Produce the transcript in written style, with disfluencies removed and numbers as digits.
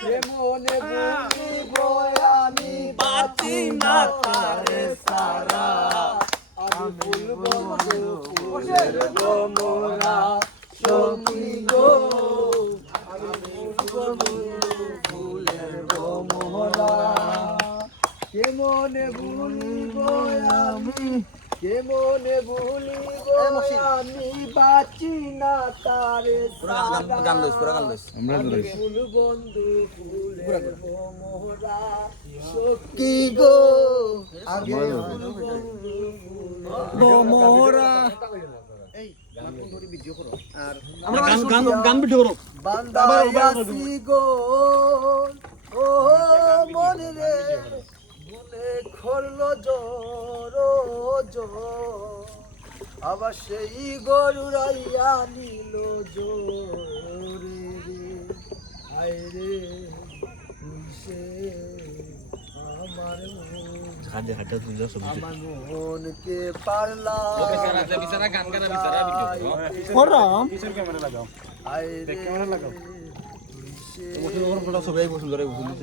কেমনে ভুলিব আমি বাঁচি না তারে সারা আমি ফুল বন্ধু ফুলের গোমরা সখী গো আমি ফুল বন্ধু ফুলের গোমরা কেমনে ভুলিব আমি কেমনে ভুলিব আমি বাঁচি না তারে ফুল বন্ধু ফুলের মোহরা সখী গো আগে ফুল বন্ধু মোহরা গান ভিডিও করো বান্দায়াসি গো ও মন রে মনে খরলো জোর আবার সেই গরুরাইয়া নিল জোরে রে আয় রে সে আমার আমার মনকে পারলা আয় রে